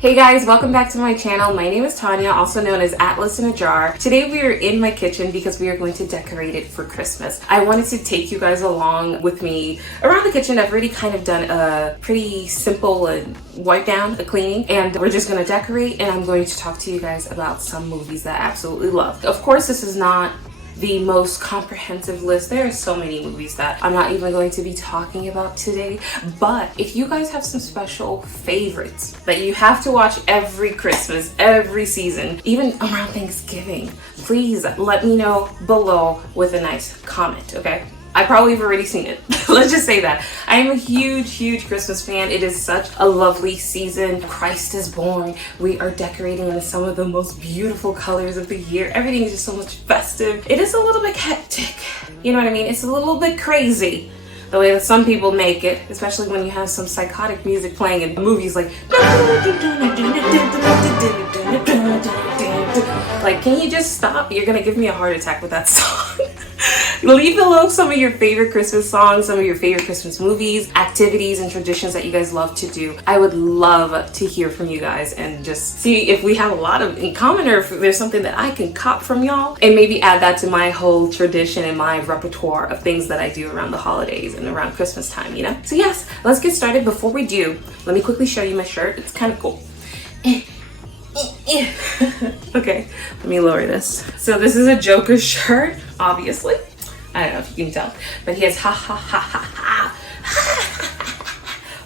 Hey guys, welcome back to my channel. My name is Tanya, also known as Atlas in a Jar. Today we are in my kitchen because we are going to decorate it for Christmas. I wanted to take you guys along with me around the kitchen. I've already kind of done a pretty simple wipe down, a cleaning, and we're just going to decorate, and I'm going to talk to you guys about some movies that I absolutely love. Of course, this is not the most comprehensive list. There are so many movies that I'm not even going to be talking about today, but if you guys have some special favorites that you have to watch every Christmas, every season, even around Thanksgiving, please let me know below with a nice comment, okay? I probably have already seen it. Let's just say that. I am a huge Christmas fan. It is such a lovely season. Christ is born. We are decorating in some of the most beautiful colors of the year. Everything is just so much festive. It is a little bit hectic. You know what I mean? It's a little bit crazy the way that some people make it, especially when you have some psychotic music playing in movies like can you just stop? You're gonna give me a heart attack with that song. Leave below some of your favorite Christmas songs, some of your favorite Christmas movies, activities, and traditions that you guys love to do. I would love to hear from you guys and just see if we have a lot of in common, or if there's something that I can cop from y'all and maybe add that to my whole tradition and my repertoire of things that I do around the holidays and around Christmas time, you know? So yes, let's get started. Before we do, let me quickly show you my shirt. It's kind of cool. Okay, let me lower this. So this is a Joker shirt, obviously. I don't know if you can tell, but he has ha ha ha ha ha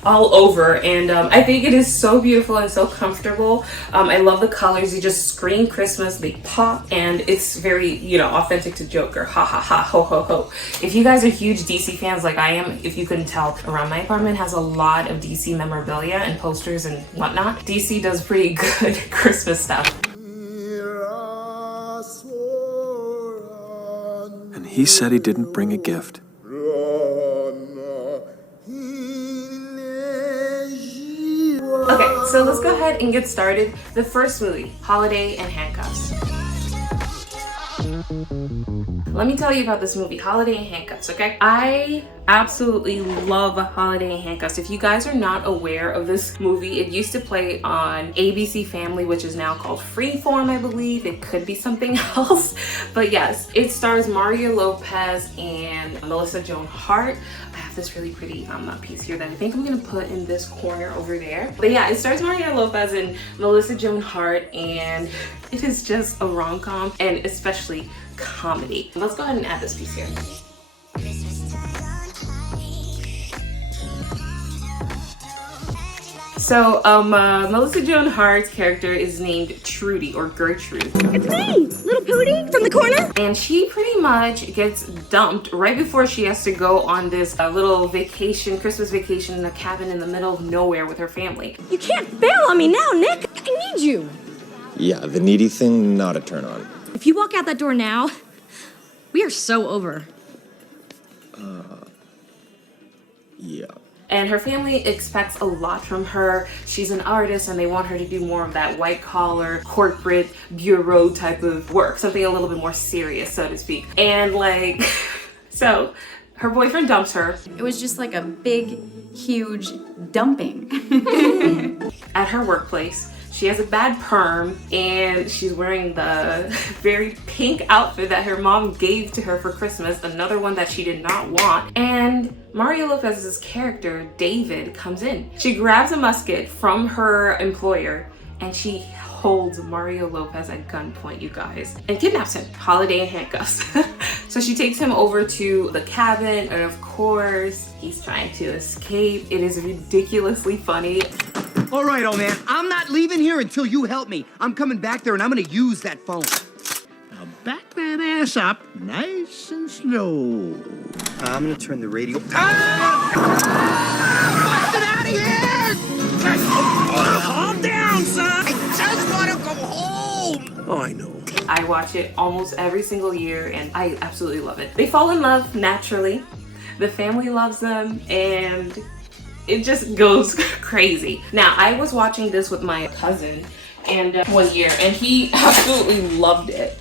all over, and I think it is so beautiful and so comfortable. I love the colors. They just scream Christmas, they pop, and it's very, you know, authentic to Joker. Ha ha ha, ho ho ho. If you guys are huge DC fans like I am, if you couldn't tell, around my apartment has a lot of DC memorabilia and posters and whatnot. DC does pretty good Christmas stuff. And he said he didn't bring a gift. Okay, so let's go ahead and get started. The first movie, Holiday and Handcuffs. Let me tell you about this movie, Holiday and Handcuffs, okay? I absolutely love Holiday and Handcuffs. If you guys are not aware of this movie, it used to play on ABC Family, which is now called Freeform, I believe. It could be something else. But yes, it stars Mario Lopez and Melissa Joan Hart. I have this really pretty piece here that I think I'm gonna put in this corner over there. But yeah, it stars Mario Lopez and Melissa Joan Hart, and it is just a rom-com, and especially comedy. Let's go ahead and add this piece here. So, Melissa Joan Hart's character is named Trudy, or Gertrude. It's me, little Pootie from the corner. And she pretty much gets dumped right before she has to go on this little vacation, Christmas vacation in a cabin in the middle of nowhere with her family. You can't bail on me now, Nick. I need you. Yeah, the needy thing, not a turn on. If you walk out that door now, we are so over. Yeah. And her family expects a lot from her. She's an artist and they want her to do more of that white collar, corporate, bureau type of work. Something a little bit more serious, so to speak. And like, so her boyfriend dumps her. It was just like a big, huge dumping. At her workplace. She has a bad perm and she's wearing the very pink outfit that her mom gave to her for Christmas, another one that she did not want. And Mario Lopez's character, David, comes in. She grabs a musket from her employer and she holds Mario Lopez at gunpoint, you guys, and kidnaps him. Holiday and Handcuffs. So she takes him over to the cabin, and of course, he's trying to escape. It is ridiculously funny. All right, old man, I'm not leaving here until you help me. I'm coming back there and I'm gonna use that phone. Now back that ass up, nice and slow. I'm gonna turn the radio. Ah! Busted out of here! Calm down, son! I just wanna go home! Oh, I know. I watch it almost every single year and I absolutely love it. They fall in love naturally. The family loves them and it just goes crazy. Now, I was watching this with my cousin and one year, and he absolutely loved it.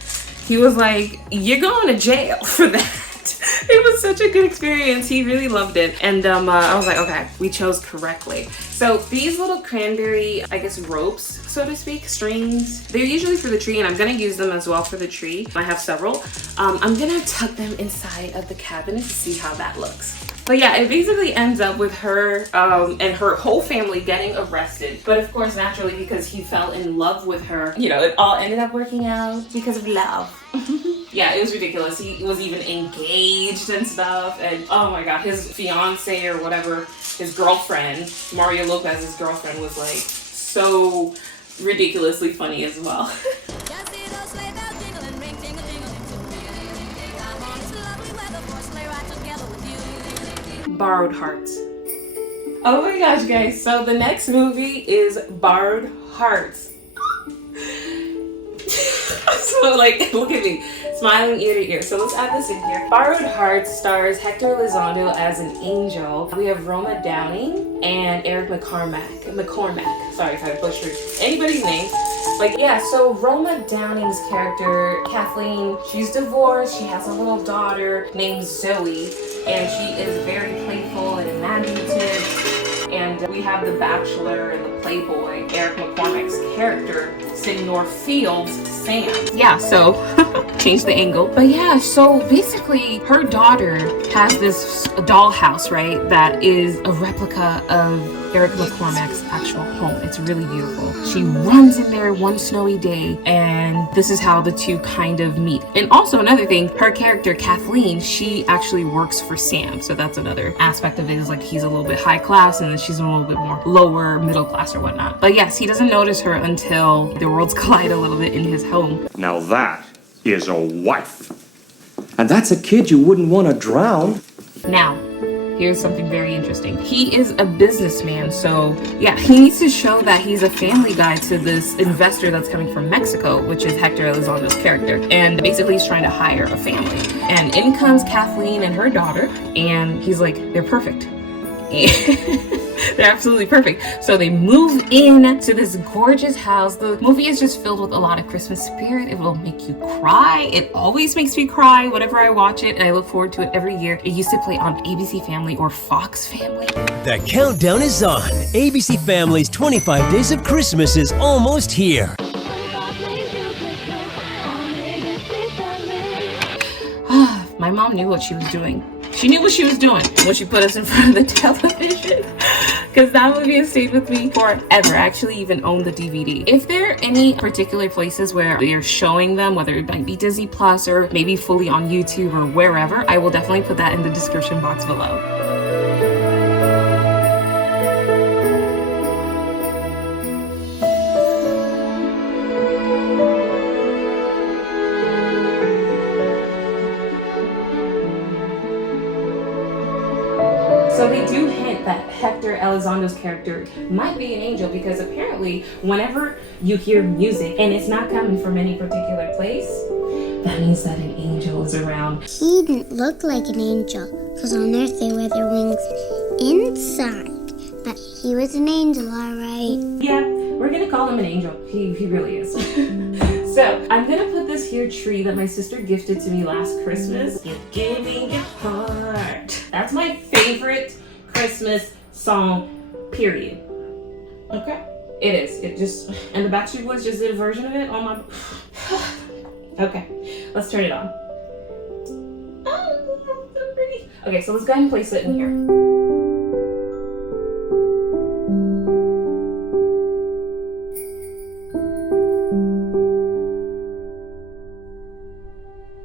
He was like, "You're going to jail for that." It was such a good experience. He really loved it. And I was like, okay, we chose correctly. So these little cranberry, I guess, ropes, so to speak, strings, they're usually for the tree, and I'm gonna use them as well for the tree. I have several. I'm gonna tuck them inside of the cabinet to see how that looks. But yeah, it basically ends up with her and her whole family getting arrested. But of course, naturally, because he fell in love with her, you know, it all ended up working out because of love. Yeah, it was ridiculous. He was even engaged and stuff. And oh my God, his fiance or whatever, his girlfriend, Mario Lopez's girlfriend, was like so ridiculously funny as well. Borrowed Hearts. Oh my gosh, guys. So the next movie is Borrowed Hearts. So like, look at me, smiling ear to ear. So let's add this in here. Borrowed Hearts stars Hector Elizondo as an angel. We have Roma Downing and Eric McCormack. Sorry if I butchered anybody's name. Like, yeah, so Roma Downing's character, Kathleen, she's divorced. She has a little daughter named Zoe, and she is very playful and imaginative. And we have the bachelor and the playboy, Eric McCormack's character, Senor Fields, Sam. Yeah, so change the angle. But yeah, so basically her daughter has this dollhouse, right? That is a replica of Eric McCormack's actual home. It's really beautiful. She runs in there one snowy day, and this is how the two kind of meet. And also another thing, her character, Kathleen, she actually works for Sam. So that's another aspect of it, is like he's a little bit high class and then she's a little bit more lower middle class or whatnot. But yes, he doesn't notice her until the worlds collide a little bit in his home. Now that is a wife. And that's a kid you wouldn't want to drown. Now, here's something very interesting. He is a businessman, so yeah, he needs to show that he's a family guy to this investor that's coming from Mexico, which is Hector Elizondo's character. And basically he's trying to hire a family. And in comes Kathleen and her daughter, and he's like, they're perfect. They're absolutely perfect. So they move in to this gorgeous house. The movie is just filled with a lot of Christmas spirit. It will make you cry. It always makes me cry whenever I watch it, and I look forward to it every year. It used to play on ABC Family or Fox Family. The countdown is on. ABC Family's 25 Days of Christmas is almost here. My mom knew what she was doing. She knew what she was doing when she put us in front of the television, because that movie has stayed with me forever. I actually even own the DVD. If there are any particular places where they're showing them, whether it might be Disney Plus or maybe fully on YouTube or wherever, I will definitely put that in the description box below. So they do hint that Hector Elizondo's character might be an angel, because apparently whenever you hear music and it's not coming from any particular place, that means that an angel is around. He didn't look like an angel, because on Earth they wear their wings inside. But he was an angel, all right. Yeah, we're gonna call him an angel. He really is. So I'm gonna put this here tree that my sister gifted to me last Christmas. You give me your heart. That's my favorite Christmas song, period. Okay? It is. It just, and the Backstreet Boys just did a version of it on my, okay, let's turn it on. Oh, so pretty. Okay, so let's go ahead and place it in here.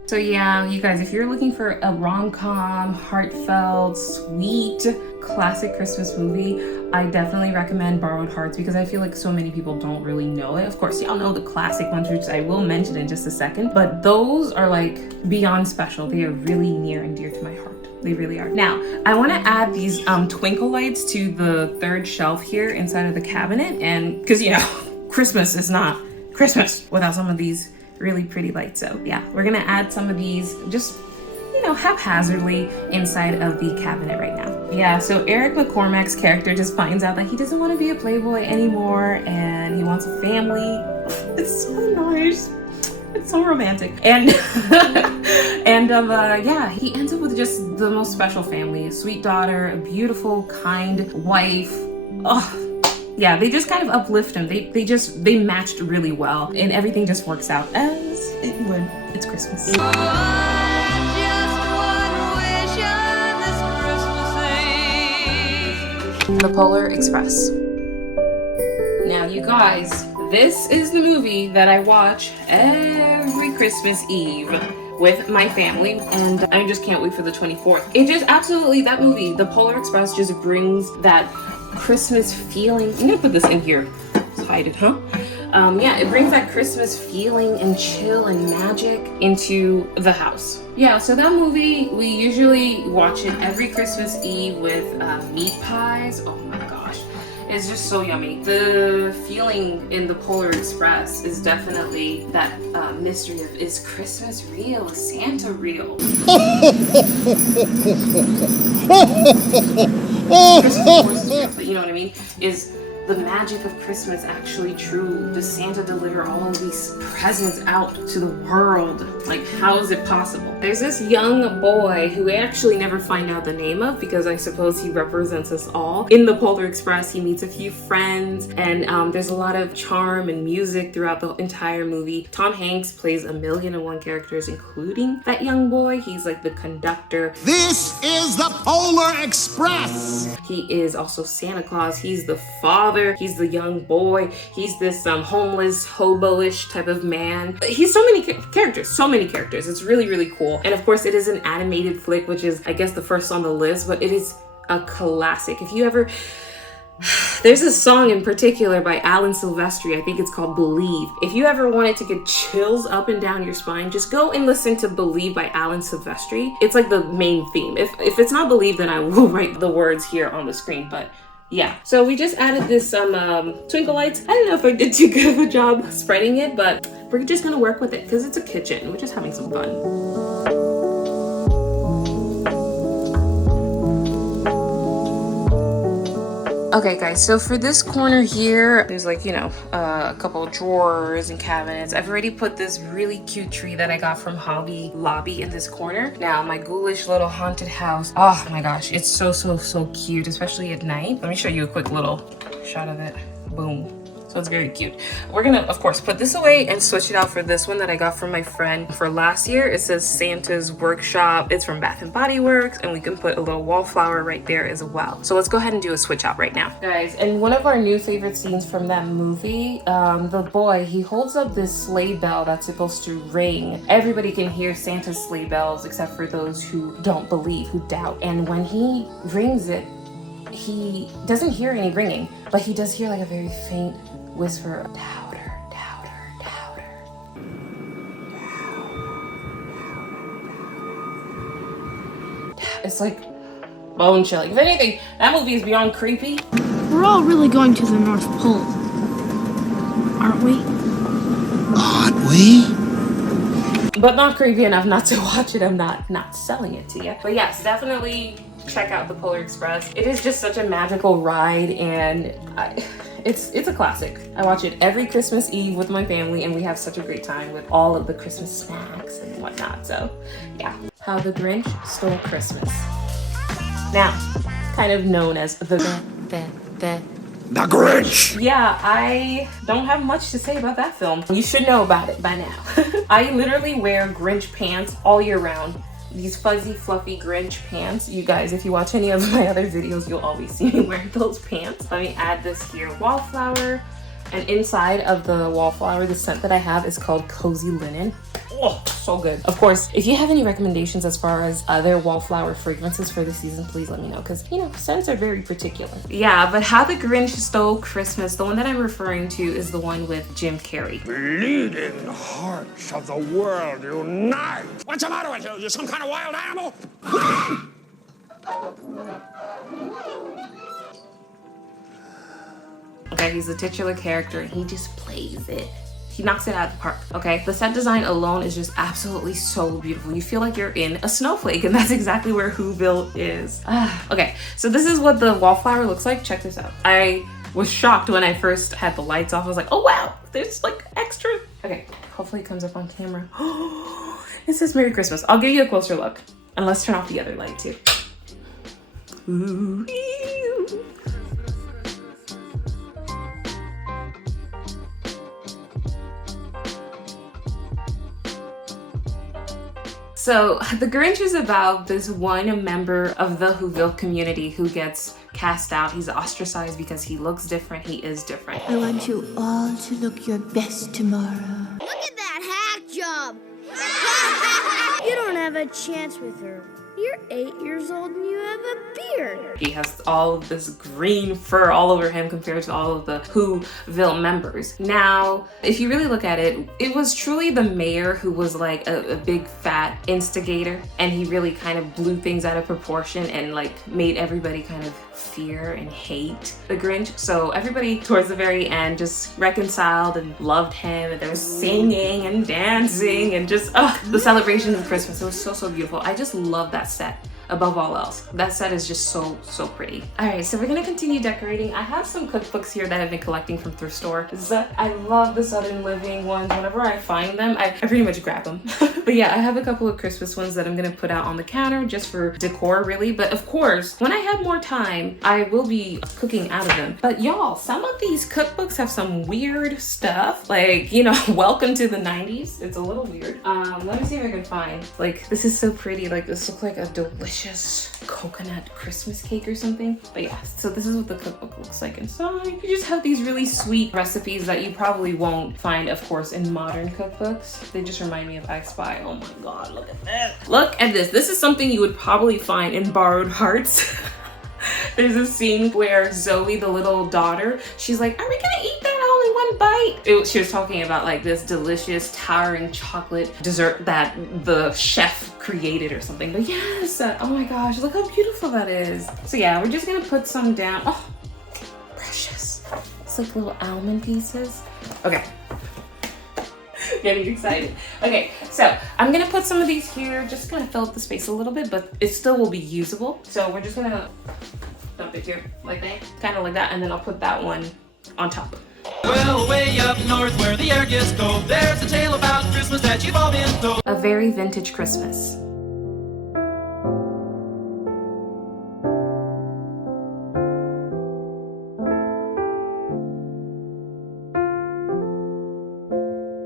So yeah, you guys, if you're looking for a rom-com, heartfelt, sweet, classic Christmas movie, I definitely recommend Borrowed Hearts, because I feel like so many people don't really know it. Of course, y'all know the classic ones, which I will mention in just a second, but those are like beyond special. They are really near and dear to my heart. They really are. Now, I want to add these twinkle lights to the third shelf here inside of the cabinet, and because, you know, Christmas is not Christmas without some of these really pretty lights. So yeah, we're gonna add some of these just, you know, haphazardly inside of the cabinet right now. Yeah, so Eric McCormack's character just finds out that he doesn't want to be a playboy anymore and he wants a family. It's so nice. It's so romantic. And yeah, he ends up with just the most special family, a sweet daughter, a beautiful, kind wife. Oh, yeah, they just kind of uplift him. They matched really well, and everything just works out as it would. It's Christmas. The Polar Express. Now, you guys, this is the movie that I watch every Christmas Eve with my family, and I just can't wait for the 24th. It just absolutely, that movie, The Polar Express, just brings that Christmas feeling. I'm gonna put this in here. Let's hide it, huh? Yeah, it brings that Christmas feeling and chill and magic into the house. Yeah, so that movie, we usually watch it every Christmas Eve with meat pies. Oh my gosh, it's just so yummy. The feeling in The Polar Express is definitely that mystery of, is Christmas real? Is Santa real? Christmas, of course, is real, but you know what I mean? Is the magic of Christmas actually true? Does Santa deliver all of these presents out to the world? Like, how is it possible? There's this young boy who we actually never find out the name of, because I suppose he represents us all. In The Polar Express, he meets a few friends, and there's a lot of charm and music throughout the entire movie. Tom Hanks plays 1,000,001 characters, including that young boy. He's like the conductor. This is the Polar Express! He is also Santa Claus. He's the father. He's the young boy. He's this homeless, hobo-ish type of man. He's so many characters. It's really, really cool. And of course, it is an animated flick, which is, I guess, the first on the list, but it is a classic. If you ever... There's a song in particular by Alan Silvestri, I think it's called Believe. If you ever wanted to get chills up and down your spine, just go and listen to Believe by Alan Silvestri. It's like the main theme. If it's not Believe, then I will write the words here on the screen, but yeah. So we just added this twinkle lights. I don't know if I did too good of a job spreading it, but we're just gonna work with it because it's a kitchen. We're just having some fun. Okay guys, so for this corner here, there's like, you know, a couple of drawers and cabinets. I've already put this really cute tree that I got from Hobby Lobby in this corner. Now, my ghoulish little haunted house. Oh my gosh, it's so cute, especially at night. Let me show you a quick little shot of it. Boom. So it's very cute. We're gonna, of course, put this away and switch it out for this one that I got from my friend for last year. It says Santa's Workshop. It's from Bath & Body Works, and we can put a little wallflower right there as well. So let's go ahead and do a switch out right now. Guys, and one of our new favorite scenes from that movie, the boy, he holds up this sleigh bell that's supposed to ring. Everybody can hear Santa's sleigh bells except for those who don't believe, who doubt. And when he rings it, he doesn't hear any ringing, but he does hear like a very faint whisper, "Louder, louder, louder." It's like bone chilling. If anything, that movie is beyond creepy. We're all really going to the North Pole, aren't we? Aren't we? But not creepy enough not to watch it. I'm not selling it to you. But yes, definitely check out The Polar Express. It is just such a magical ride, and it's a classic. I watch it every Christmas Eve with my family, and we have such a great time with all of the Christmas snacks and whatnot. So yeah, How the Grinch Stole Christmas. Now, kind of known as the Grinch! Yeah, I don't have much to say about that film. You should know about it by now. I literally wear Grinch pants all year round. These fuzzy, fluffy Grinch pants. You guys, if you watch any of my other videos, you'll always see me wear those pants. Let me add this here, wallflower. And inside of the wallflower, the scent that I have is called Cozy Linen. Oh, so good. Of course, if you have any recommendations as far as other wallflower fragrances for the season, please let me know, because, you know, scents are very particular. Yeah, but How the Grinch Stole Christmas, the one that I'm referring to is the one with Jim Carrey. Bleeding hearts of the world unite! What's the matter with you? You some kind of wild animal? Okay, he's the titular character, and he just plays it. He knocks it out of the park, okay? The set design alone is just absolutely so beautiful. You feel like you're in a snowflake, and that's exactly where Whoville is. Okay, so this is what the wallflower looks like. Check this out. I was shocked when I first had the lights off. I was like, oh wow, there's like extra. Okay, Hopefully it comes up on camera. It says Merry Christmas. I'll give you a closer look. And let's turn off the other light too. Ooh. So the Grinch is about this one member of the HULU community who gets cast out. He's ostracized because he looks different. He is different. I want you all to look your best tomorrow. Look at that hack job! You don't have a chance with her. You're 8 years old and you have a beard. He has all of this green fur all over him compared to all of the Whoville members. Now, if you really look at it, it was truly the mayor who was like a big fat instigator, and he really kind of blew things out of proportion and like made everybody kind of fear and hate the Grinch. So everybody towards the very end just reconciled and loved him, and they were singing and dancing and just the celebration of Christmas. It was so beautiful. I just love that set above all else. That set is just so pretty. All right, so we're gonna continue decorating. I have some cookbooks here that I've been collecting from thrift stores. I love the Southern Living ones. Whenever I find them, I pretty much grab them. But yeah, I have a couple of Christmas ones that I'm gonna put out on the counter just for decor really. But of course, when I have more time, I will be cooking out of them. But y'all, some of these cookbooks have some weird stuff. Like, you know, welcome to the 90s. It's a little weird. Let me see if I can find, like, this is so pretty. Like, this looks like a delicious coconut Christmas cake or something. But yeah, so this is what the cookbook looks like inside. You just have these really sweet recipes that you probably won't find, of course, in modern cookbooks. They just remind me of I Spy. Oh my god, look at this. Look at this. This is something you would probably find in Borrowed Hearts. There's a scene where Zoe, the little daughter, she's like, are we gonna eat that all in one bite? She was talking about like this delicious towering chocolate dessert that the chef created or something. But yes, oh my gosh, look how beautiful that is. So yeah, we're just gonna put some down. Oh, precious. It's like little almond pieces. Okay. Getting excited. Okay, so I'm gonna put some of these here, just gonna fill up the space a little bit, but it still will be usable. So we're just gonna dump it here like that, kind of like that, and then I'll put that one on top. Well, way up north where the air gets cold, there's a tale about Christmas that you've all been told. A very vintage Christmas.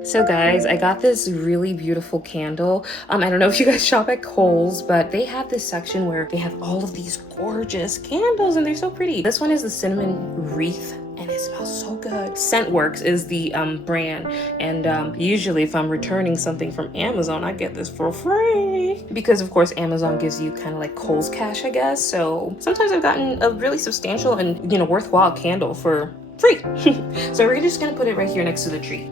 So guys, I got this really beautiful candle. I don't know if you guys shop at Kohl's, but they have this section where they have all of these gorgeous candles and they're so pretty. This one is the cinnamon wreath and it smells so good. Scentworks is the brand, and usually if I'm returning something from Amazon, I get this for free because of course Amazon gives you kind of like Kohl's cash, I guess. So sometimes I've gotten a really substantial and, you know, worthwhile candle for free. So we're just gonna put it right here next to the tree.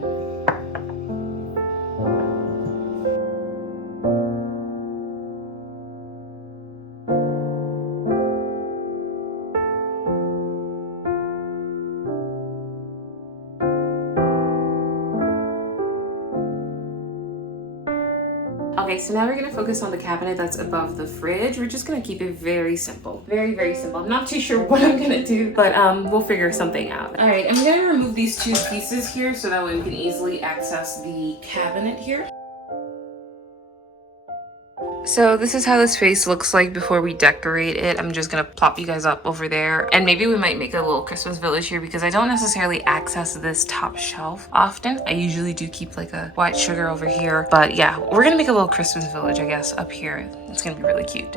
Okay, so now we're gonna focus on the cabinet that's above the fridge. We're just gonna keep it very simple. Very simple. I'm not too sure what I'm gonna do, but we'll figure something out. All right, I'm gonna remove these two pieces here so that way we can easily access the cabinet here. So this is how the space looks like before we decorate it. I'm just gonna plop you guys up over there, and maybe we might make a little Christmas village here because I don't necessarily access this top shelf often. I usually do keep like a white sugar over here, but yeah, we're gonna make a little Christmas village, I guess, up here. It's gonna be really cute.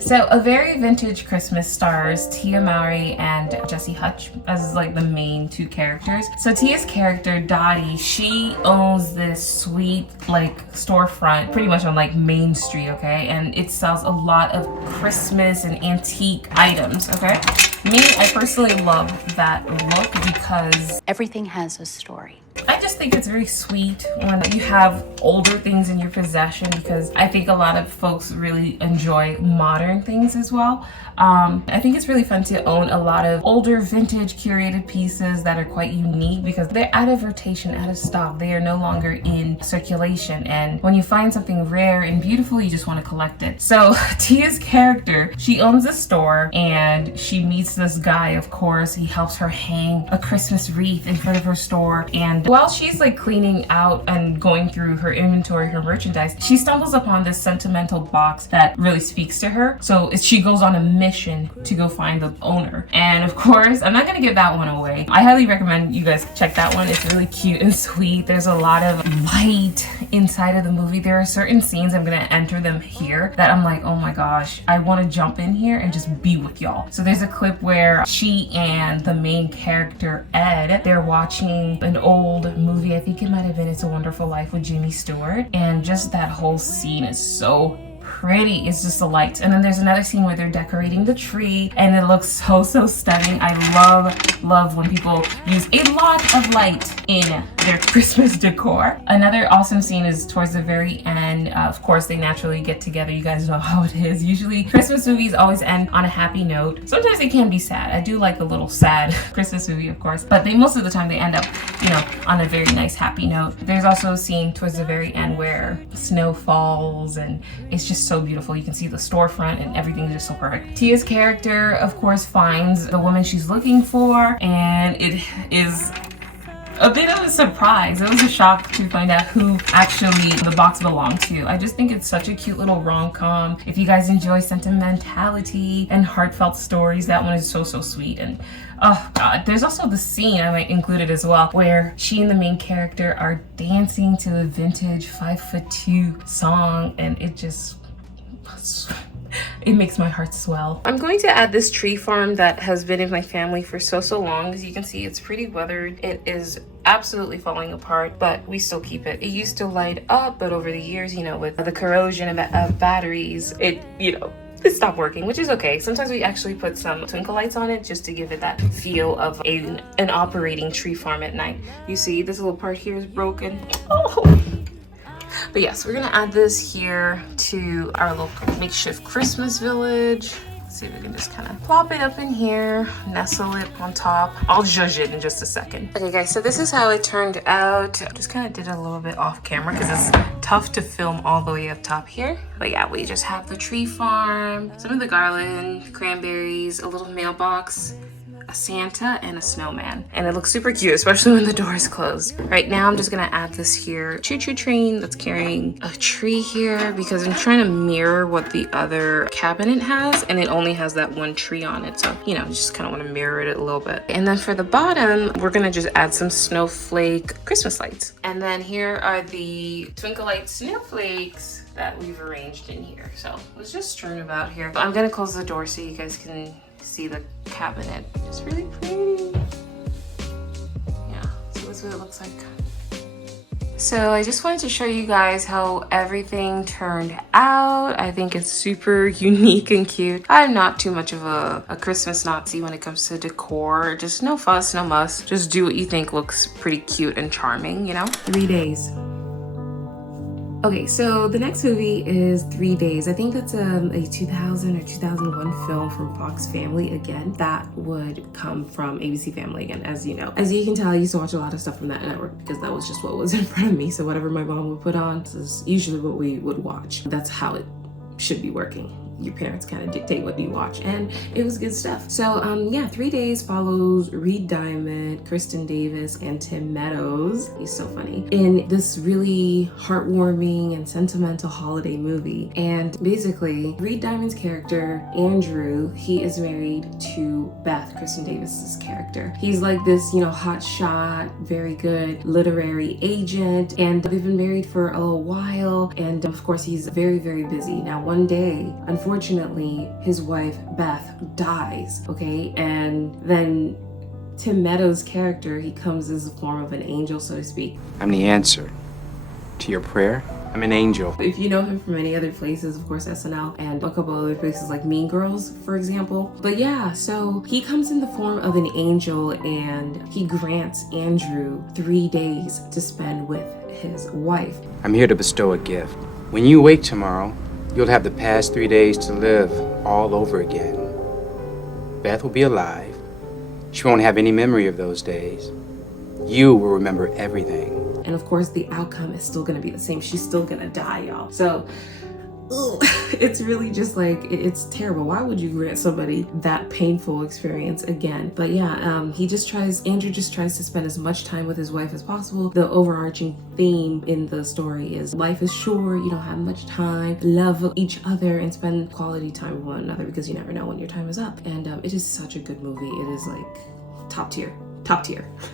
So A Very Vintage Christmas stars Tia Mowry and Jesse Hutch as like the main two characters. So Tia's character, Dottie, she owns this sweet like storefront pretty much on like Main Street, okay? And it sells a lot of Christmas and antique items, okay? Me, I personally love that look because everything has a story. I just think it's very sweet when you have older things in your possession, because I think a lot of folks really enjoy modern things as well. I think it's really fun to own a lot of older vintage curated pieces that are quite unique because they're out of rotation, out of stock. They are no longer in circulation. And when you find something rare and beautiful, you just want to collect it. So Tia's character, she owns a store and she meets this guy, of course. He helps her hang a Christmas wreath in front of her store. And while she's like cleaning out and going through her inventory, her merchandise, she stumbles upon this sentimental box that really speaks to her. So she goes on a mission to go find the owner. And of course, I'm not gonna give that one away. I highly recommend you guys check that one. It's really cute and sweet. There's a lot of light inside of the movie. There are certain scenes, I'm gonna enter them here, that I'm like, oh my gosh, I wanna jump in here and just be with y'all. So there's a clip where she and the main character, Ed, they're watching an old movie. I think it might have been It's a Wonderful Life with Jimmy Stewart. And just that whole scene is so pretty. It's just the lights. And then there's another scene where they're decorating the tree and it looks so stunning. I love when people use a lot of light in their Christmas decor. Another awesome scene is towards the very end. Of course, they naturally get together. You guys know how it is. Usually Christmas movies always end on a happy note. Sometimes they can be sad. I do like a little sad Christmas movie, of course, but most of the time they end up, you know, on a very nice happy note. There's also a scene towards the very end where snow falls and it's just so beautiful. You can see the storefront and everything is just so perfect. Tia's character, of course, finds the woman she's looking for, and it is a bit of a surprise. It was a shock to find out who actually the box belonged to. I just think it's such a cute little rom-com. If you guys enjoy sentimentality and heartfelt stories, that one is so sweet. And oh god, there's also the scene, I might include it as well, where she and the main character are dancing to a vintage 5'2" song, and it just, it makes my heart swell. I'm going to add this tree farm that has been in my family for so long. As you can see, it's pretty weathered. It is absolutely falling apart, but we still keep it. It used to light up, but over the years, you know, with the corrosion of batteries, it, you know, it stopped working, which is okay. Sometimes we actually put some twinkle lights on it just to give it that feel of an operating tree farm at night. You see, this little part here is broken. Oh. But yes, we're gonna add this here to our local makeshift Christmas village. Let's see if we can just kind of plop it up in here, nestle it on top. I'll zhuzh it in just a second. Okay guys, so this is how it turned out. Just kind of did it a little bit off camera because it's tough to film all the way up top here. But yeah, we just have the tree farm, some of the garland, cranberries, a little mailbox, a Santa, and a snowman. And it looks super cute, especially when the door is closed. Right now, I'm just gonna add this here choo-choo train that's carrying a tree here because I'm trying to mirror what the other cabinet has, and it only has that one tree on it. So, you know, just kind of want to mirror it a little bit. And then for the bottom, we're gonna just add some snowflake Christmas lights. And then here are the twinkle light snowflakes that we've arranged in here. So let's just strewn about here. I'm gonna close the door so you guys can see the cabinet. It's really pretty. Yeah, so that's what it looks like. So I just wanted to show you guys how everything turned out. I think it's super unique and cute. I'm not too much of a Christmas Nazi when it comes to decor. Just no fuss, no muss. Just do what you think looks pretty cute and charming, you know? 3 days. Okay, so the next movie is 3 Days. I think that's a 2000 or 2001 film from Fox Family again. That would come from ABC Family again, as you know. As you can tell, I used to watch a lot of stuff from that network because that was just what was in front of me. So whatever my mom would put on is usually what we would watch. That's how it should be working. Your parents kind of dictate what you watch, and it was good stuff. So yeah, 3 Days follows Reed Diamond, Kristen Davis, and Tim Meadows. He's so funny in this really heartwarming and sentimental holiday movie. And basically, Reed Diamond's character Andrew, he is married to Beth, Kristen Davis's character. He's like this, you know, hot shot, very good literary agent, and they've been married for a little while. And of course, he's very busy. Now, one day, unfortunately, his wife Beth dies, okay? And then Tim Meadows' character, he comes as a form of an angel, so to speak. I'm the answer to your prayer. I'm an angel. If you know him from any other places, of course SNL and a couple other places like Mean Girls, for example. But yeah, so he comes in the form of an angel and he grants Andrew 3 days to spend with his wife. I'm here to bestow a gift. When you wake tomorrow, you'll have the past 3 days to live all over again. Beth will be alive. She won't have any memory of those days. You will remember everything. And of course, the outcome is still gonna be the same. She's still gonna die, y'all. So, it's really just like, it's terrible. Why would you grant somebody that painful experience again? But yeah, Andrew just tries to spend as much time with his wife as possible. The overarching theme in the story is life is short, you don't have much time, love each other and spend quality time with one another because you never know when your time is up. And it is such a good movie. It is like top tier.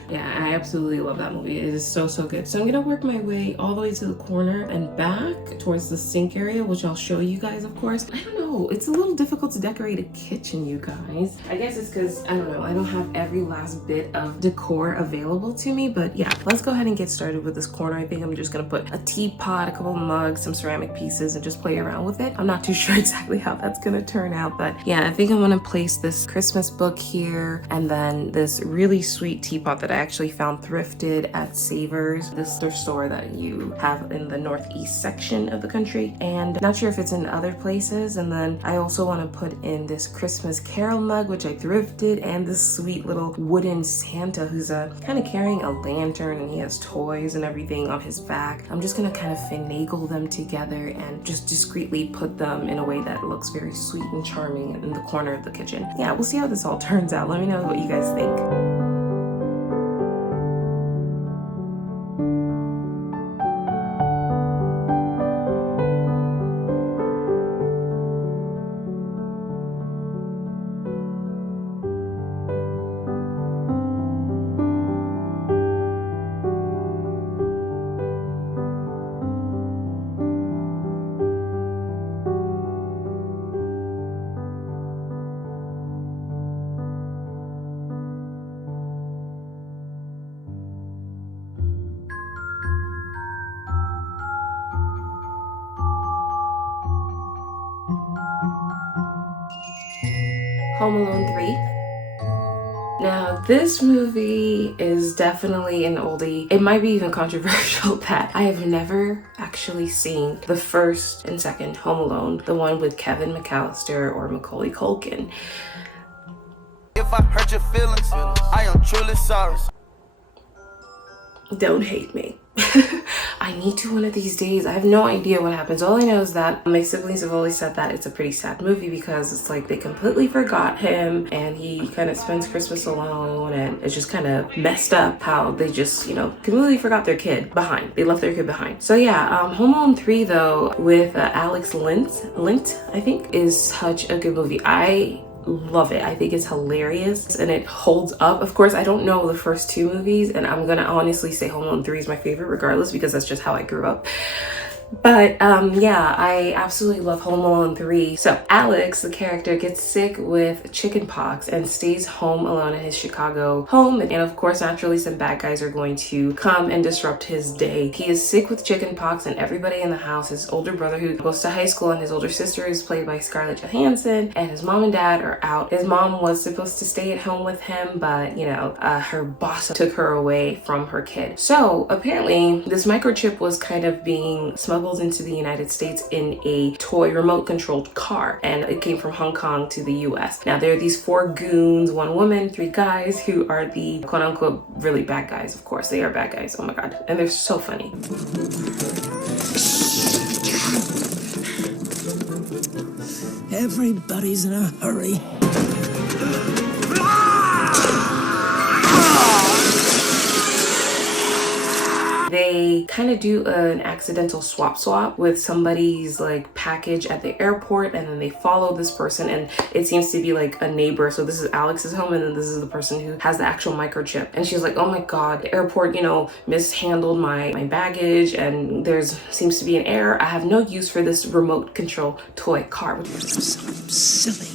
Yeah, I absolutely love that movie. It is so good. So I'm gonna work my way all the way to the corner and back towards the sink area, which I'll show you guys, of course. I don't know, it's a little difficult to decorate a kitchen, you guys. I guess it's because, I don't know, I don't have every last bit of decor available to me, but yeah, let's go ahead and get started with this corner. I think I'm just gonna put a teapot, a couple mugs, some ceramic pieces, and just play around with it. I'm not too sure exactly how that's gonna turn out, but yeah, I think I'm gonna place this Christmas book here, and then this really sweet teapot that I actually found thrifted at Savers, this thrift store that you have in the northeast section of the country, and not sure if it's in other places. And then I also want to put in this Christmas Carol mug, which I thrifted, and this sweet little wooden Santa who's kind of carrying a lantern, and he has toys and everything on his back. I'm just gonna kind of finagle them together and just discreetly put them in a way that looks very sweet and charming in the corner of the kitchen. Yeah, we'll see how this all turns out. Let me know what you guys think. Home Alone 3. Now, this movie is definitely an oldie. It might be even controversial that I have never actually seen the first and second Home Alone, the one with Kevin McAllister or Macaulay Culkin. If I hurt your feelings, I am truly sorry. Don't hate me. I need to one of these days. I have no idea what happens. All I know is that my siblings have always said that it's a pretty sad movie because it's like they completely forgot him and he kind of spends Christmas alone, and it's just kind of messed up how they just, you know, completely forgot their kid behind. They left their kid behind. So yeah, Home Alone 3 though with Alex Lint, I think, is such a good movie. I love it. I think it's hilarious and it holds up. Of course, I don't know the first two movies, and I'm gonna honestly say Home Alone 3 is my favorite regardless because that's just how I grew up. But yeah, I absolutely love Home Alone 3. So Alex, the character, gets sick with chicken pox and stays home alone in his Chicago home. And of course, naturally, some bad guys are going to come and disrupt his day. He is sick with chicken pox, and everybody in the house, his older brother who goes to high school and his older sister is played by Scarlett Johansson, and his mom and dad are out. His mom was supposed to stay at home with him, but you know, her boss took her away from her kid. So apparently this microchip was kind of being smuggled into the United States in a toy remote controlled car, and it came from Hong Kong to the US. Now there are these 4 goons, 1 woman, 3 guys who are the quote unquote really bad guys. Of course they are bad guys, oh my god, and they're so funny. Everybody's in a hurry. They kind of do an accidental swap with somebody's like package at the airport, and then they follow this person, and it seems to be like a neighbor. So this is Alex's home, and then this is the person who has the actual microchip, and she's like, oh my god, the airport, you know, mishandled my baggage, and there's seems to be an error. I have no use for this remote control toy car. Silly,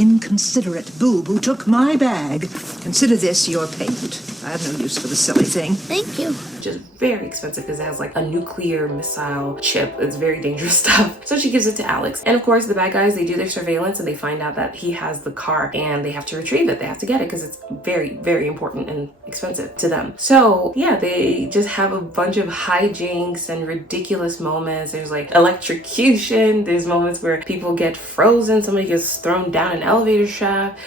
inconsiderate boob who took my bag. Consider this your payment. I have no use for the silly thing. Thank you. Just very expensive because it has like a nuclear missile chip. It's very dangerous stuff. So she gives it to Alex. And of course, the bad guys, they do their surveillance and they find out that he has the car and they have to retrieve it. They have to get it because it's very, very important and expensive to them. So yeah, they just have a bunch of hijinks and ridiculous moments. There's like electrocution. There's moments where people get frozen. Somebody gets thrown down an elevator shaft.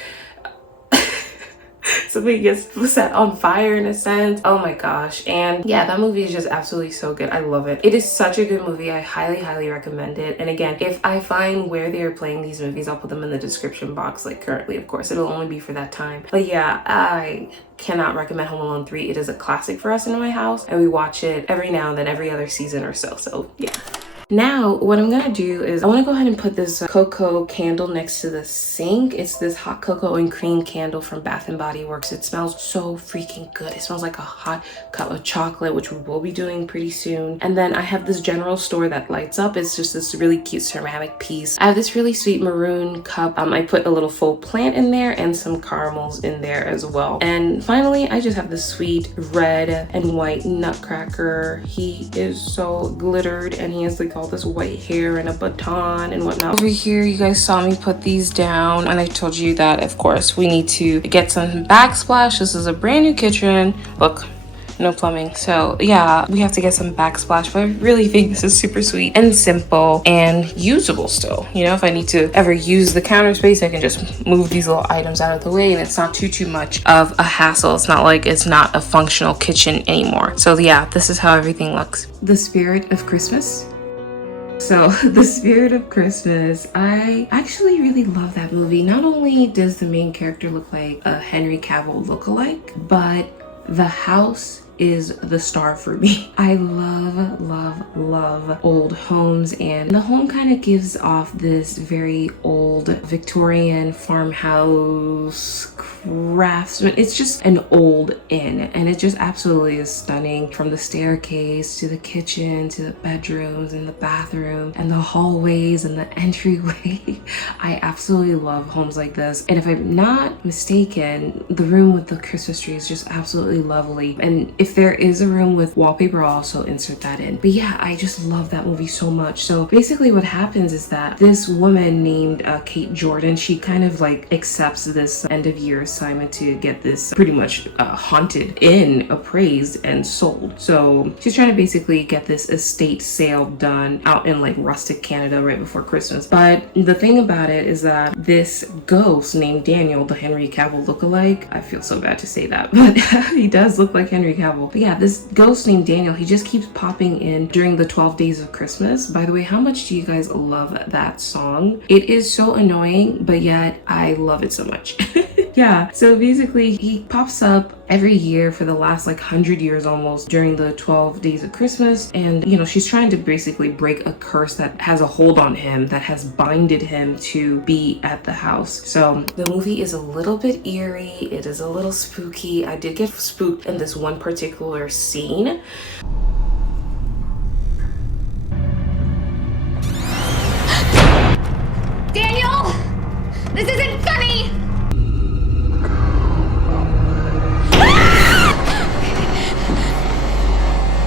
Something gets set on fire in a sense. Oh my gosh. And yeah, that movie is just absolutely so good. I love it. It is such a good movie. I highly, highly recommend it. And again, if I find where they are playing these movies, I'll put them in the description box. Like currently, of course, it'll only be for that time. But yeah, I cannot recommend Home Alone 3. It is a classic for us in my house, and we watch it every now and then, every other season or so. So yeah. Now, what I'm gonna do is I want to go ahead and put this cocoa candle next to the sink. It's this hot cocoa and cream candle from Bath & Body Works. It smells so freaking good. It smells like a hot cup of chocolate, which we will be doing pretty soon. And then I have this general store that lights up. It's just this really cute ceramic piece. I have this really sweet maroon cup. I put a little faux plant in there and some caramels in there as well. And finally, I just have this sweet red and white nutcracker. He is so glittered and he has like all this white hair and a baton and whatnot. Over here, you guys saw me put these down, and I told you that of course we need to get some backsplash. This is a brand new kitchen. Look, no plumbing. So yeah, we have to get some backsplash, but I really think this is super sweet and simple and usable still. You know, if I need to ever use the counter space, I can just move these little items out of the way and it's not too much of a hassle. It's not like it's not a functional kitchen anymore. So yeah, this is how everything looks. The Spirit of Christmas. So The Spirit of Christmas, I actually really love that movie. Not only does the main character look like a Henry Cavill lookalike, but the house is the star for me. I love old homes, and the home kind of gives off this very old Victorian farmhouse craftsman. It's just an old inn, and it just absolutely is stunning, from the staircase to the kitchen to the bedrooms and the bathroom and the hallways and the entryway. I absolutely love homes like this, and if I'm not mistaken, the room with the Christmas tree is just absolutely lovely. And if there is a room with wallpaper, I'll also insert that in. But yeah, I just love that movie so much. So basically what happens is that this woman named Kate Jordan, she kind of like accepts this end of year assignment to get this pretty much haunted inn appraised and sold. So she's trying to basically get this estate sale done out in like rustic Canada right before Christmas. But the thing about it is that this ghost named Daniel, the Henry Cavill lookalike, I feel so bad to say that, but he does look like Henry Cavill. But yeah, this ghost named Daniel, he just keeps popping in during the 12 days of Christmas. By the way, how much do you guys love that song? It is so annoying, but yet I love it so much. Yeah, so basically he pops up every year for the last like 100 years almost during the 12 days of Christmas. And you know, she's trying to basically break a curse that has a hold on him, that has binded him to be at the house. So the movie is a little bit eerie. It is a little spooky. I did get spooked in this one particular scene. Daniel! This isn't funny!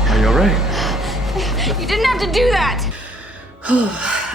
Are you alright? You didn't have to do that!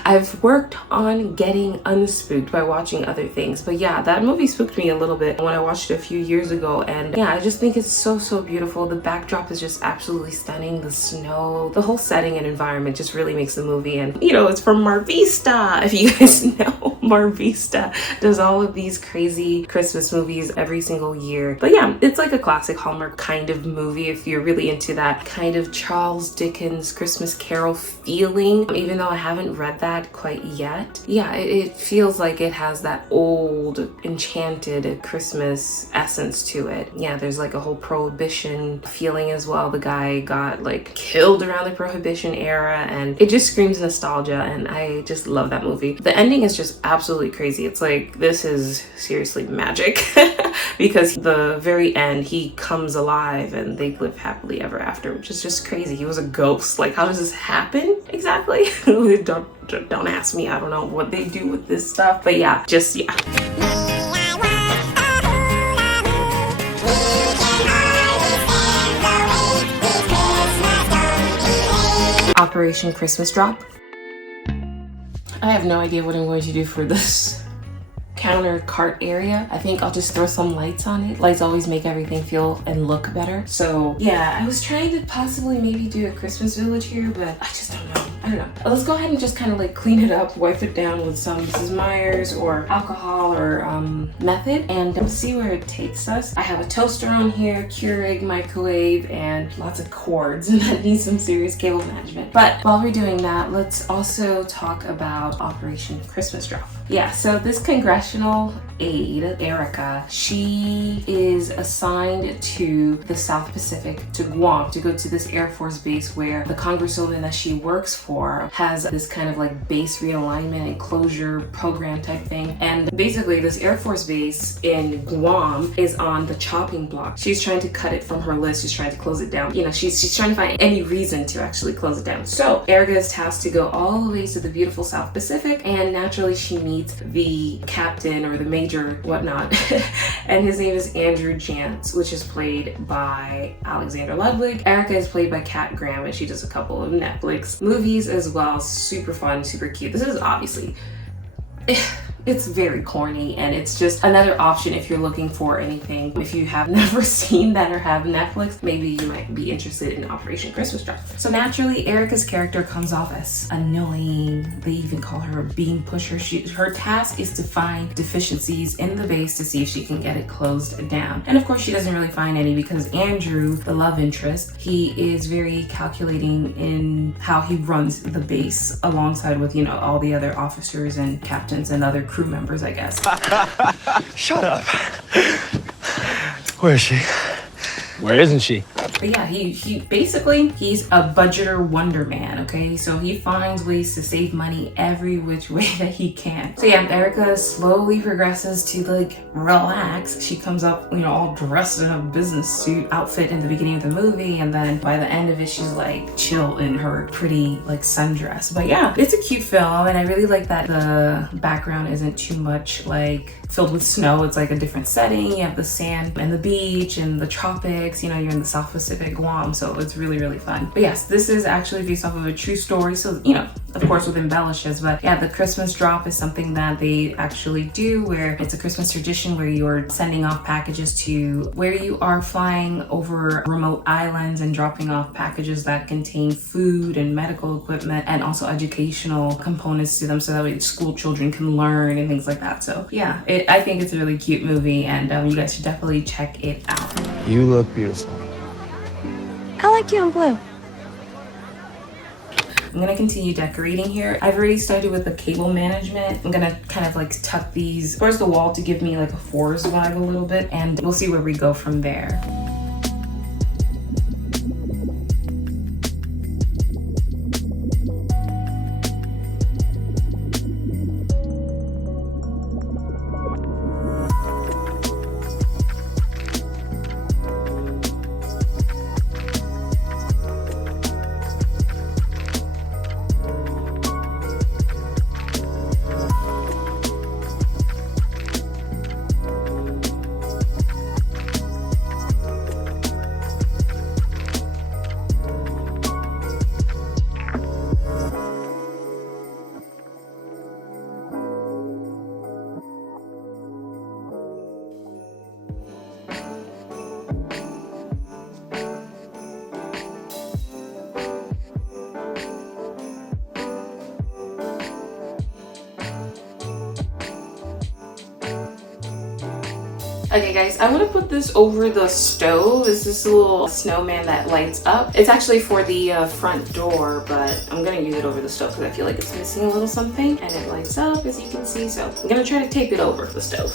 I've worked on getting unspooked by watching other things, but yeah, that movie spooked me a little bit when I watched it a few years ago. And yeah, I just think it's so beautiful. The backdrop is just absolutely stunning. The snow, the whole setting and environment just really makes the movie. And you know, it's from Mar Vista. If you guys know, Mar Vista does all of these crazy Christmas movies every single year. But yeah, it's like a classic Hallmark kind of movie if you're really into that kind of Charles Dickens Christmas Carol feeling. Even though I haven't read that quite yet, yeah, it feels like it has that old enchanted Christmas essence to it. Yeah, there's like a whole Prohibition feeling as well. The guy got like killed around the Prohibition era, and it just screams nostalgia, and I just love that movie. The ending is just absolutely crazy. It's like, this is seriously magic because the very end he comes alive and they live happily ever after, which is just crazy. He was a ghost. Like, how does this happen exactly? Don't ask me. I don't know what they do with this stuff, but yeah, yeah. Operation Christmas Drop. I have no idea what I'm going to do for this counter cart area. I think I'll just throw some lights on it. Lights always make everything feel and look better. So yeah, I was trying to possibly maybe do a Christmas village here, but I just don't know. I don't know. Let's go ahead and just kind of like clean it up, wipe it down with some Mrs. Myers or alcohol or method, and see where it takes us. I have a toaster on here, Keurig microwave, and lots of cords that need some serious cable management. But while we're doing that, let's also talk about Operation Christmas Drop. Yeah, so this congressional aide, Erica, she is assigned to the South Pacific, to Guam, to go to this Air Force base where the congresswoman that she works for has this kind of like base realignment and closure program type thing. And basically this Air Force base in Guam is on the chopping block. She's trying to cut it from her list. She's trying to close it down. You know, she's trying to find any reason to actually close it down. So Erica is tasked to go all the way to the beautiful South Pacific, and naturally she meets the captain or the major, whatnot, and his name is Andrew Jantz, which is played by Alexander Ludwig. Erica is played by Kat Graham, and she does a couple of Netflix movies as well. Super fun, super cute. This is obviously it's very corny, and it's just another option if you're looking for anything. If you have never seen that or have Netflix, maybe you might be interested in Operation Christmas Drop. So naturally, Erica's character comes off as annoying. They even call her a beam pusher. Her task is to find deficiencies in the base to see if she can get it closed down. And of course, she doesn't really find any because Andrew, the love interest, he is very calculating in how he runs the base alongside with, you know, all the other officers and captains and other crew members, I guess. Shut up. Where is she? Where isn't she? But yeah, he basically, he's a budgeter wonder man, okay? So he finds ways to save money every which way that he can. So yeah, Erica slowly progresses to like relax. She comes up, you know, all dressed in a business suit outfit in the beginning of the movie, and then by the end of it, she's like chill in her pretty like sundress. But yeah, it's a cute film, and I really like that the background isn't too much like filled with snow. It's like a different setting. You have the sand and the beach and the tropics, you know, you're in the South Pacific, Guam, so it's really, really fun. But yes, this is actually based off of a true story, so, you know, of course with embellishes, but yeah, the Christmas drop is something that they actually do where it's a Christmas tradition where you're sending off packages to where you are flying over remote islands and dropping off packages that contain food and medical equipment and also educational components to them so that way school children can learn and things like that. So yeah, I think it's a really cute movie, and you guys should definitely check it out. You look beautiful. I like you in blue. I'm gonna continue decorating here. I've already started with the cable management. I'm gonna kind of like tuck these towards the wall to give me like a forest vibe a little bit, and we'll see where we go from there. Okay guys, I'm gonna put this over the stove. It's this little snowman that lights up. It's actually for the front door, but I'm gonna use it over the stove because I feel like it's missing a little something, and it lights up as you can see. So I'm gonna try to tape it over the stove.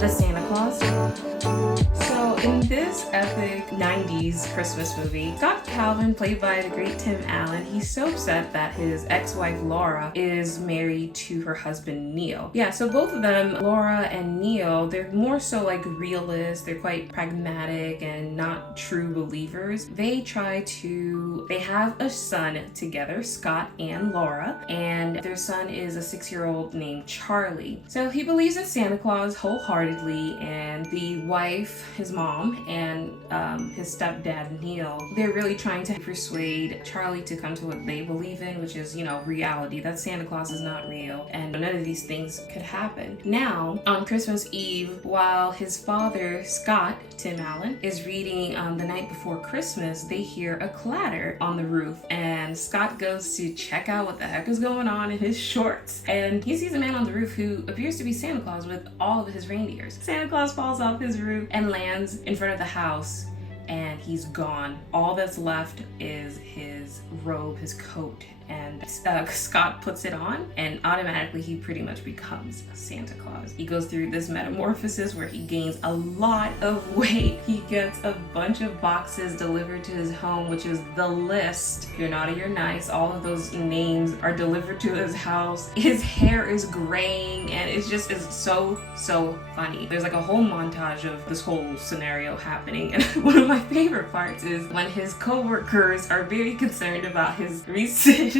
The Santa Claus. So in this epic 90s Christmas movie, Scott Calvin, played by the great Tim Allen, he's so upset that his ex-wife Laura is married to her husband Neil. Yeah, so both of them, Laura and Neil, they're more so like realists. They're quite pragmatic and not true believers. They have a son together, Scott and Laura, and their son is a 6-year-old named Charlie. So he believes in Santa Claus wholeheartedly, and the wife, his mom, mom and his stepdad Neil, they're really trying to persuade Charlie to come to what they believe in, which is, you know, reality, that Santa Claus is not real and none of these things could happen. Now, on Christmas Eve, while his father, Scott, Tim Allen, is reading The Night Before Christmas, they hear a clatter on the roof, and Scott goes to check out what the heck is going on in his shorts, and he sees a man on the roof who appears to be Santa Claus with all of his reindeers. Santa Claus falls off his roof and lands in front of the house, and he's gone. All that's left is his robe, his coat, and Scott puts it on, and automatically he pretty much becomes Santa Claus. He goes through this metamorphosis where he gains a lot of weight. He gets a bunch of boxes delivered to his home, which is the list. You're naughty, you're nice. All of those names are delivered to his house. His hair is graying, and it's just is so funny. There's like a whole montage of this whole scenario happening, and one of my favorite parts is when his co-workers are very concerned about his recent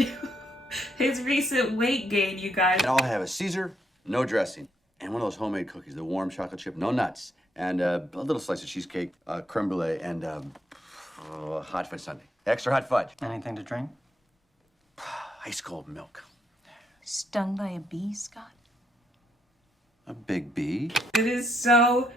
weight gain, you guys. And I'll have a Caesar, no dressing, and one of those homemade cookies, the warm chocolate chip, no nuts, and a little slice of cheesecake, creme brulee, and hot fudge sundae. Extra hot fudge. Anything to drink? Ice cold milk. Stung by a bee, Scott? A big bee. It is so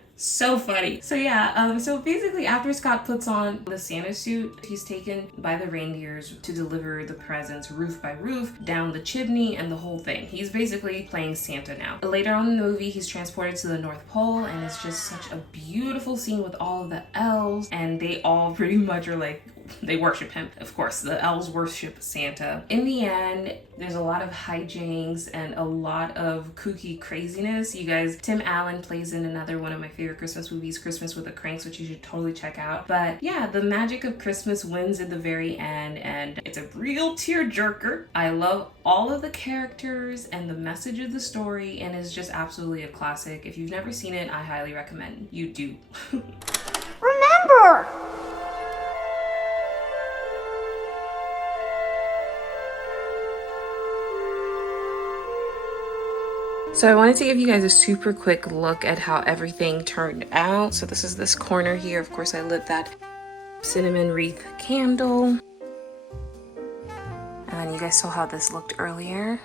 funny. So yeah, so basically after Scott puts on the Santa suit, he's taken by the reindeers to deliver the presents roof by roof, down the chimney, and the whole thing. He's basically playing Santa now. Later on in the movie, he's transported to the North Pole, and it's just such a beautiful scene with all of the elves, and they all pretty much are like, they worship him. Of course, the elves worship Santa. In the end, there's a lot of hijinks and a lot of kooky craziness. You guys, Tim Allen plays in another one of my favorite Christmas movies, Christmas with the Cranks, which you should totally check out. But yeah, the magic of Christmas wins at the very end, and it's a real tearjerker. I love all of the characters and the message of the story, and it's just absolutely a classic. If you've never seen it, I highly recommend you do. Remember! So I wanted to give you guys a super quick look at how everything turned out. So this is this corner here. Of course, I lit that cinnamon wreath candle. And then you guys saw how this looked earlier.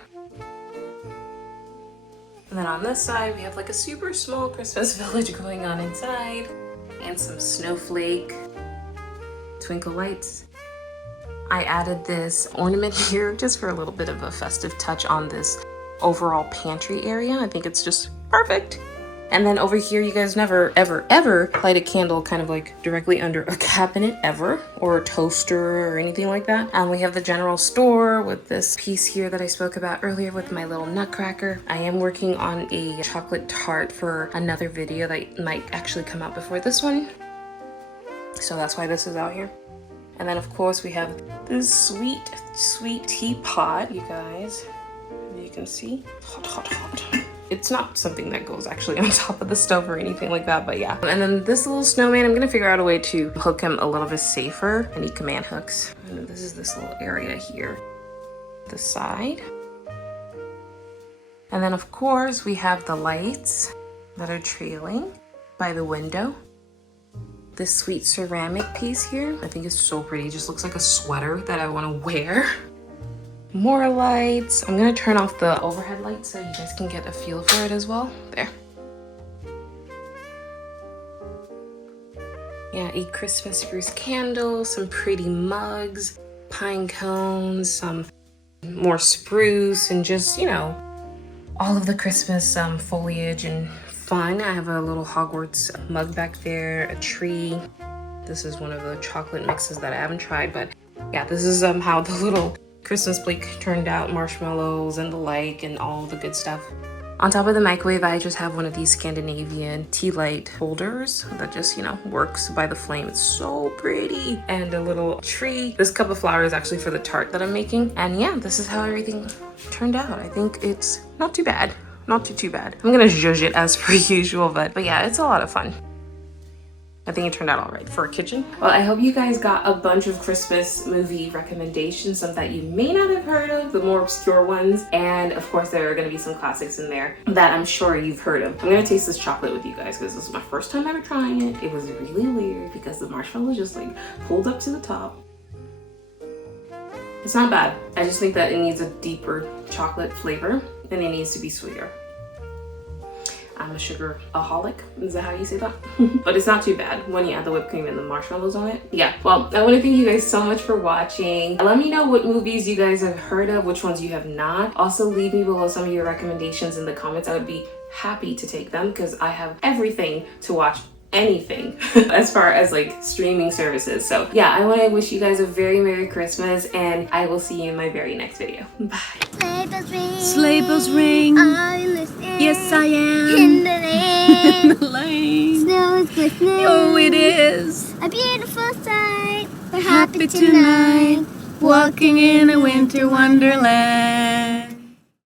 And then on this side, we have like a super small Christmas village going on inside, and some snowflake twinkle lights. I added this ornament here just for a little bit of a festive touch on this overall pantry area. I think it's just perfect. And then over here, you guys never ever light a candle kind of like directly under a cabinet ever, or a toaster or anything like that. And we have the general store with this piece here that I spoke about earlier with my little nutcracker. I am working on a chocolate tart for another video that might actually come out before this one, so that's why this is out here. And then of course we have this sweet teapot, you guys. You can see, hot. It's not something that goes actually on top of the stove or anything like that, but yeah. And then this little snowman, I'm gonna figure out a way to hook him a little bit safer. I need command hooks. And then this is this little area here, the side. And then of course we have the lights that are trailing by the window. This sweet ceramic piece here, I think it's so pretty. It just looks like a sweater that I wanna wear. More lights. I'm gonna turn off the overhead lights so you guys can get a feel for it as well. There. Yeah, a Christmas spruce candle, some pretty mugs, pine cones, some more spruce, and just, you know, all of the Christmas foliage and fun. I have a little Hogwarts mug back there, a tree. This is one of the chocolate mixes that I haven't tried, but yeah, this is how the little Christmas Blake turned out, marshmallows and the like and all the good stuff. On top of the microwave, I just have one of these Scandinavian tea light holders that just, you know, works by the flame. It's so pretty. And a little tree. This cup of flour is actually for the tart that I'm making. And yeah, this is how everything turned out. I think it's not too bad. Not too bad. I'm gonna zhuzh it as per usual, but yeah, it's a lot of fun. I think it turned out all right for a kitchen. Well, I hope you guys got a bunch of Christmas movie recommendations, some that you may not have heard of, the more obscure ones. And of course, there are gonna be some classics in there that I'm sure you've heard of. I'm gonna taste this chocolate with you guys because this is my first time ever trying it. It was really weird because the marshmallow just like pulled up to the top. It's not bad. I just think that it needs a deeper chocolate flavor and it needs to be sweeter. I'm a sugar-aholic, is that how you say that? But it's not too bad when you add the whipped cream and the marshmallows on it. Yeah, well, I want to thank you guys so much for watching. Let me know what movies you guys have heard of, which ones you have not. Also, leave me below some of your recommendations in the comments. I would be happy to take them because I have everything to watch. Anything as far as like streaming services. So yeah, I want to wish you guys a very Merry Christmas and I will see you in my very next video. Bye. Sleigh bells ring. Sleigh bells ring. Are you listening? Yes, I am. In the lane. In the lane. Snow is glistening. Oh, it is. A beautiful sight. We're Happy tonight. Walking in a winter wonderland.